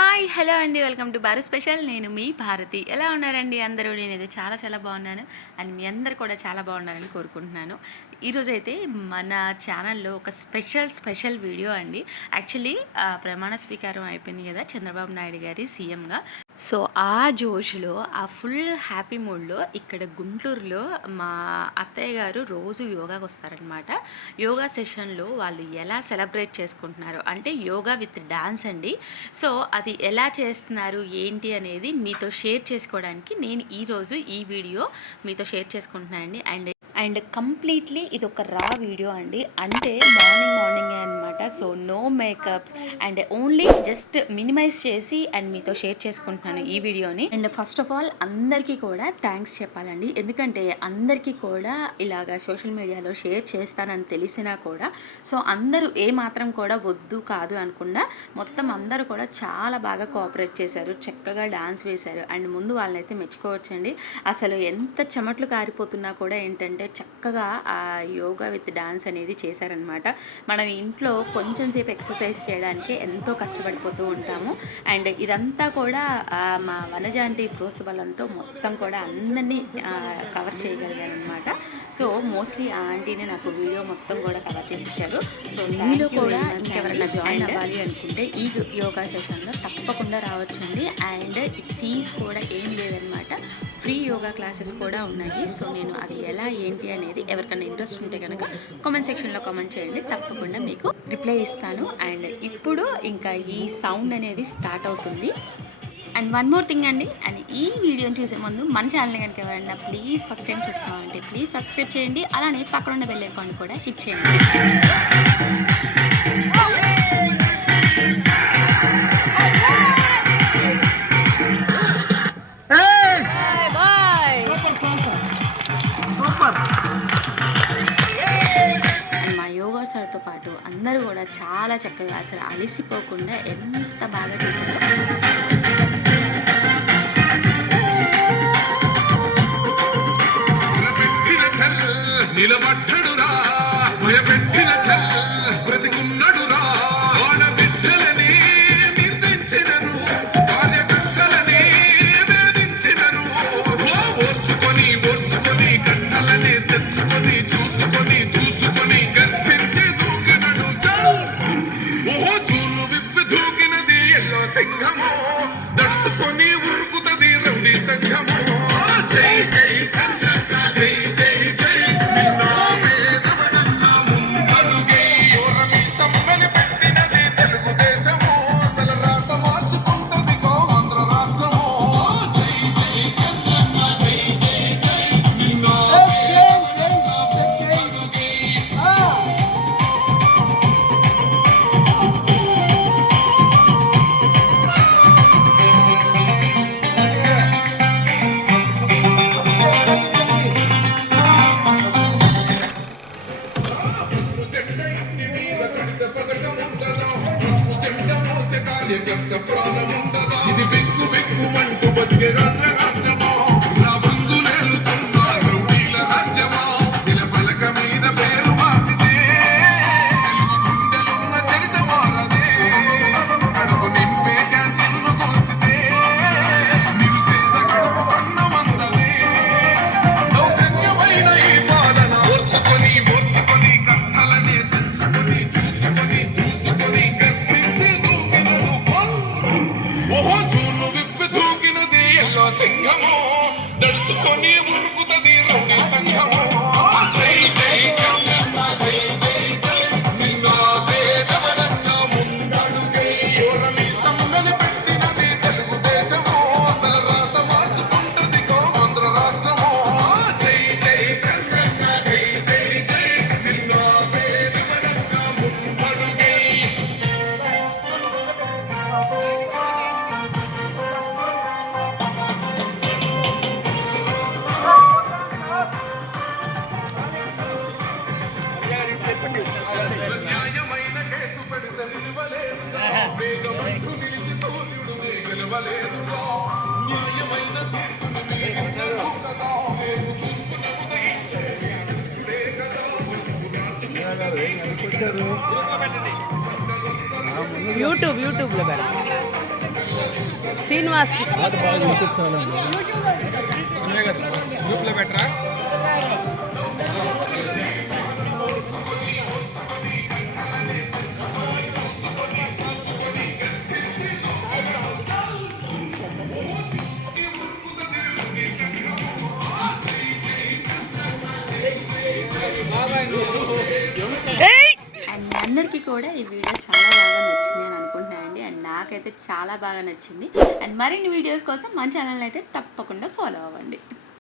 Hi hello అండి. Welcome to Bharat special. నేను మీ భారతి. ఎలా ఉన్నారండి అందరూ? నేనైతే చాలా చాలా బాగున్నాను. అండ్ మీ అందరు కూడా చాలా బాగున్నారని కోరుకుంటున్నాను. ఈరోజైతే అయితే మన ఛానల్లో ఒక స్పెషల్ స్పెషల్ వీడియో అండి. యాక్చువల్లీ ప్రమాణ స్వీకారం అయిపోయింది కదా చంద్రబాబు నాయుడు గారి సీఎంగా. సో ఆ జోష్లో ఆ ఫుల్ హ్యాపీ మూడ్లో ఇక్కడ గుంటూరులో మా అత్తయ్య గారు రోజు యోగాకి వస్తారనమాట. యోగా సెషన్లో వాళ్ళు ఎలా సెలబ్రేట్ చేసుకుంటున్నారు? అంటే యోగా విత్ డాన్స్ అండి. సో అది ఎలా చేస్తున్నారు? ఏంటి అనేది మీతో షేర్ చేసుకోవడానికి నేను ఈరోజు ఈ వీడియో మీతో షేర్ చేసుకుంటున్నానండి. అండ్ అండ్ కంప్లీట్లీ ఇది ఒక రా వీడియో అండి. అంటే మార్నింగ్ మార్నింగే అనమాట so no makeups and only just minimize చేసి అండ్ మీతో షేర్ చేసుకుంటున్నాను ఈ వీడియోని. అండ్ ఫస్ట్ ఆఫ్ ఆల్ అందరికీ కూడా థ్యాంక్స్ చెప్పాలండి. ఎందుకంటే అందరికీ కూడా ఇలాగా సోషల్ మీడియాలో షేర్ చేస్తానని తెలిసినా కూడా సో అందరూ ఏ మాత్రం కూడా వద్దు కాదు అనుకున్నా మొత్తం అందరూ కూడా చాలా బాగా కోఆపరేట్ చేశారు. చక్కగా డాన్స్ వేశారు. అండ్ ముందు వాళ్ళనైతే మెచ్చుకోవచ్చండి. అసలు ఎంత చెమట్లు కారిపోతున్నా కూడా ఏంటంటే చక్కగా ఆ యోగా విత్ డాన్స్ అనేది చేశారనమాట మనం ఇంట్లో కొంచెం సేపు ఎక్సర్సైజ్ చేయడానికి ఎంతో కష్టపడిపోతూ ఉంటాము. అండ్ ఇదంతా కూడా మా వనజాంటి ప్రోత్సాహంతో మొత్తం కూడా అందరినీ కవర్ చేయగలిగాను అనమాట సో మోస్ట్లీ ఆ ఆంటీనే నాకు వీడియో మొత్తం కూడా కవర్ చేసి ఇచ్చారు. సో మీలో కూడా ఇంకెవరైనా జాయిన్ అవ్వాలి అనుకుంటే ఈ యోగా సెషన్లో తప్పకుండా రావచ్చండి. అండ్ ఫీజ్ కూడా ఏం లేదనమాట ఫ్రీ యోగా క్లాసెస్ కూడా ఉన్నాయి. సో నేను అది ఎలా ఏంటి అనేది ఎవరికైనా ఇంట్రెస్ట్ ఉంటే కనుక కామెంట్ సెక్షన్లో కామెంట్ చేయండి. తప్పకుండా మీకు రిప్లై ఇస్తాను. అండ్ ఇప్పుడు ఇంకా ఈ సౌండ్ అనేది స్టార్ట్ అవుతుంది. అండ్ వన్ మోర్ థింగ్ అండి. అండ్ ఈ వీడియోని చూసే ముందు మన ఛానల్ కనుక ఎవరైనా ప్లీజ్ ఫస్ట్ టైం చూస్తున్నామంటే ప్లీజ్ సబ్స్క్రైబ్ చేయండి. అలానే పక్కన ఉన్న బెల్ ఐకాన్ కూడా హిట్ చేయండి. అందరూ కూడా చాలా చక్కగా అసలు అలసిపోకుండా ఎంత బాగా చేశారో. నిలబెట్టిన నిలబడ్డడురా భయపెట్టిన చల్ బ్రతికున్నడురా ఆడబిడ్డలని నిందించినరు కార్యకర్తలని వేధించినరు. ఓర్చుకొని ఓర్చుకొని గంటలని తెచ్చుకొని దడుసుకొని ఉరుకుతది రౌడీ సంఘము మోసే ప్రాణం ఇది బెక్కు బెక్కు అంటూ బతికే రాత్ర రాష్ట్రమా దూకినది ఎల్లో సింగము దడుచుకొని ఉరుకు యూట్యూబ్ యూట్యూబ్లో పెడ శ్రీనివాస్ గ్రూప్లో పెట్టరా? కూడా ఈ వీడియో చాలా బాగా నచ్చింది అని అనుకుంటున్నానండి అండ్. నాకైతే చాలా బాగా నచ్చింది. అండ్ మరిన్ని వీడియోస్ కోసం మా ఛానల్ అయితే తప్పకుండా ఫాలో అవ్వండి.